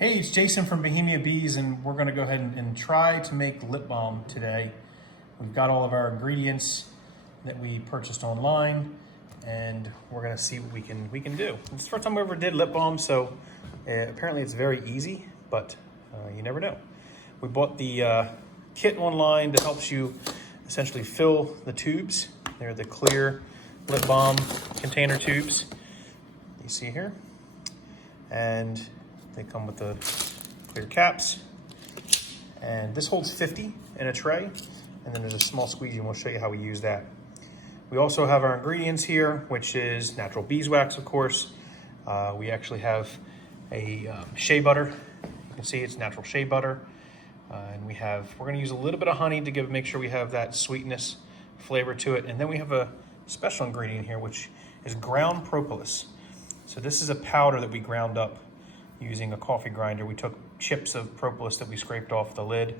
Hey, it's Jason from Bohemia Bees, and we're gonna go ahead and try to make lip balm today. We've got all of our ingredients that we purchased online, and we're gonna see what we can do. It's the first time we ever did lip balm, so apparently it's very easy, but you never know. We bought the kit online that helps you essentially fill the tubes. They're the clear lip balm container tubes you see here, and they come with the clear caps, and this holds 50 in a tray, and then there's a small squeegee, and we'll show you how we use that. We also have our ingredients here, which is natural beeswax, of course. We actually have a shea butter. You can see it's natural shea butter. And we're gonna use a little bit of honey to make sure we have that sweetness flavor to it. And then we have a special ingredient here, which is ground propolis. So this is a powder that we ground up using a coffee grinder. We took chips of propolis that we scraped off the lid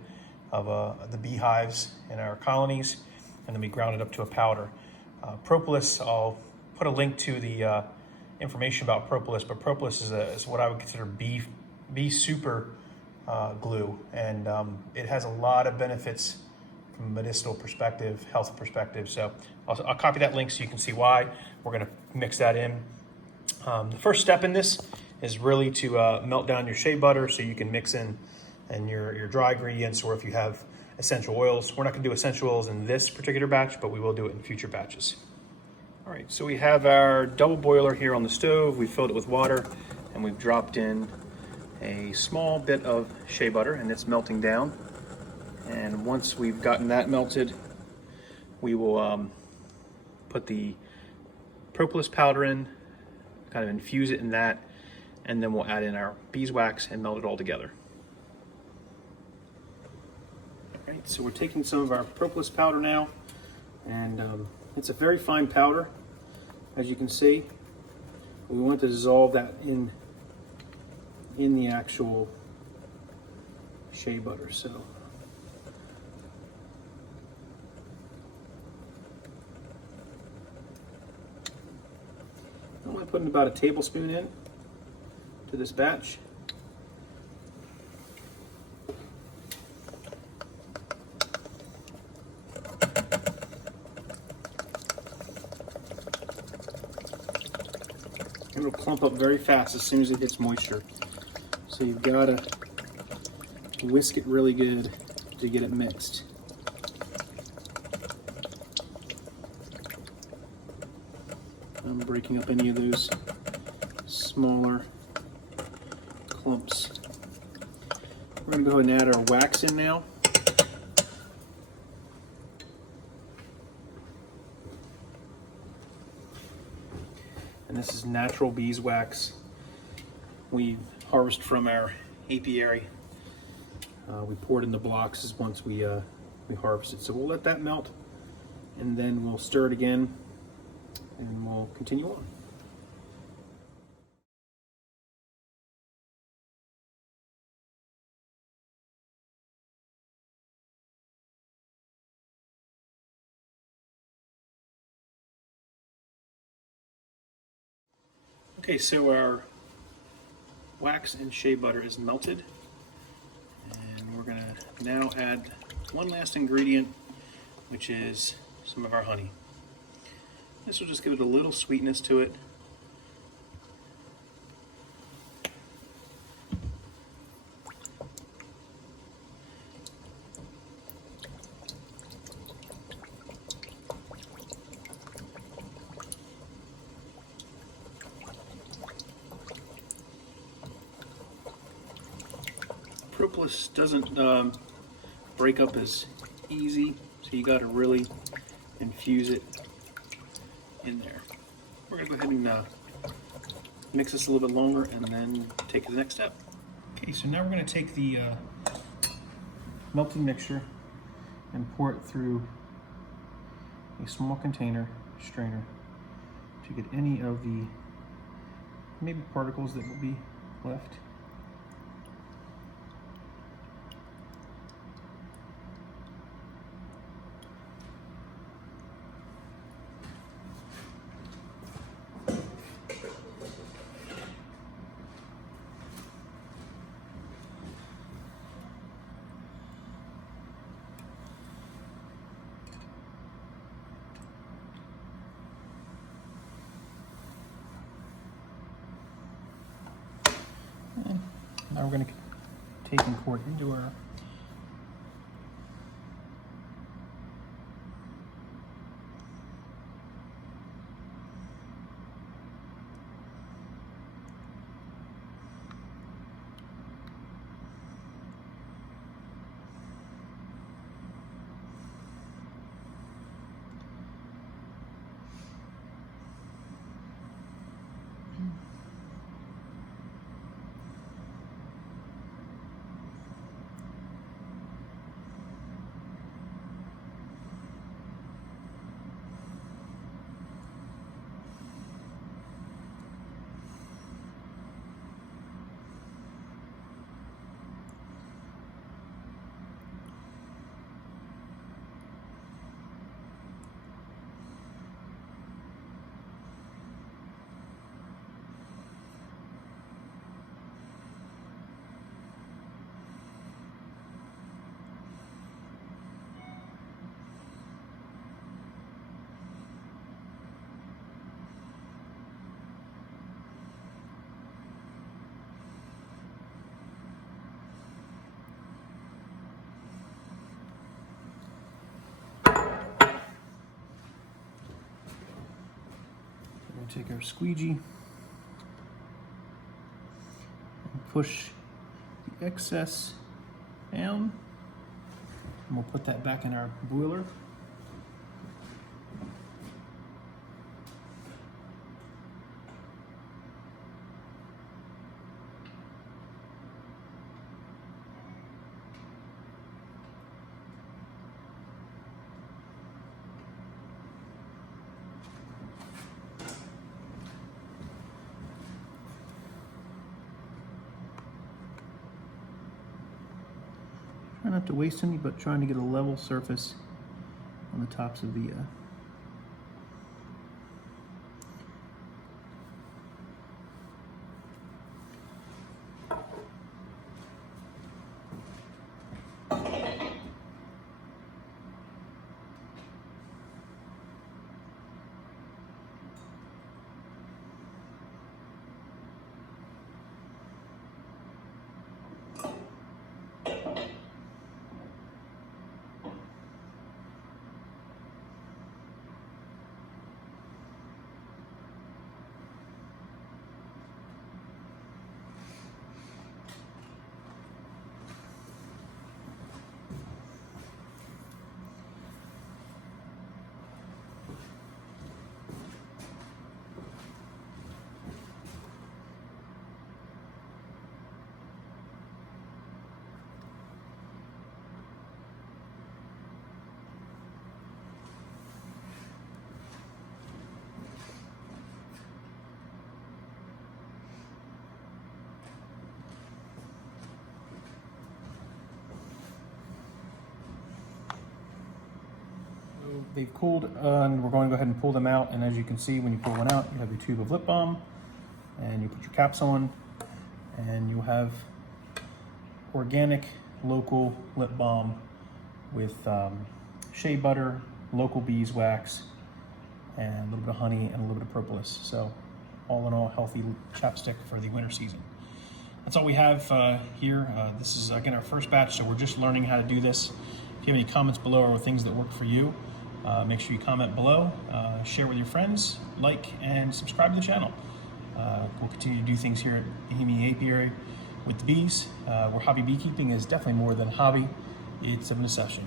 of the beehives in our colonies, and then we ground it up to a powder. Propolis, I'll put a link to the information about propolis, but propolis is what I would consider bee super glue, and it has a lot of benefits from a medicinal perspective, health perspective. So I'll copy that link so you can see why. We're gonna mix that in. The first step in this is really to melt down your shea butter so you can mix in your dry ingredients, or if you have essential oils. We're not gonna do essential oils in this particular batch, but we will do it in future batches. All right, so we have our double boiler here on the stove. We filled it with water, and we've dropped in a small bit of shea butter, and it's melting down. And once we've gotten that melted, we will put the propolis powder in, kind of infuse it in that, and then we'll add in our beeswax and melt it all together. All right, so we're taking some of our propolis powder now, and it's a very fine powder, as you can see. We want to dissolve that in the actual shea butter. So I'm putting about a tablespoon in to this batch. It'll clump up very fast as soon as it hits moisture. So you've got to whisk it really good to get it mixed. I'm breaking up any of those smaller clumps. We're going to go ahead and add our wax in now. And this is natural beeswax we harvest from our apiary. We pour it in the blocks once we harvest it. So we'll let that melt, and then we'll stir it again, and we'll continue on. Okay, so our wax and shea butter is melted, and we're gonna now add one last ingredient, which is some of our honey. This will just give it a little sweetness to it. Propolis doesn't break up as easy, so you got to really infuse it in there. We're going to go ahead and mix this a little bit longer and then take it to the next step. Okay, so now we're going to take the melted mixture and pour it through a small container strainer to get any of the maybe particles that will be left. Now we're going to take and pour it into our take our squeegee and push the excess down, and we'll put that back in our boiler. Try not to waste any, but trying to get a level surface on the tops of the They've cooled, and we're going to go ahead and pull them out. And as you can see, when you pull one out, you have your tube of lip balm, and you put your caps on, and you have organic, local lip balm with shea butter, local beeswax, and a little bit of honey and a little bit of propolis. So, all in all, healthy chapstick for the winter season. That's all we have here. This is, again, our first batch, so we're just learning how to do this. If you have any comments below or things that work for you, make sure you comment below, share with your friends, like, and subscribe to the channel. We'll continue to do things here at Bohemia Apiary with the bees, where hobby beekeeping is definitely more than a hobby. It's a necessity.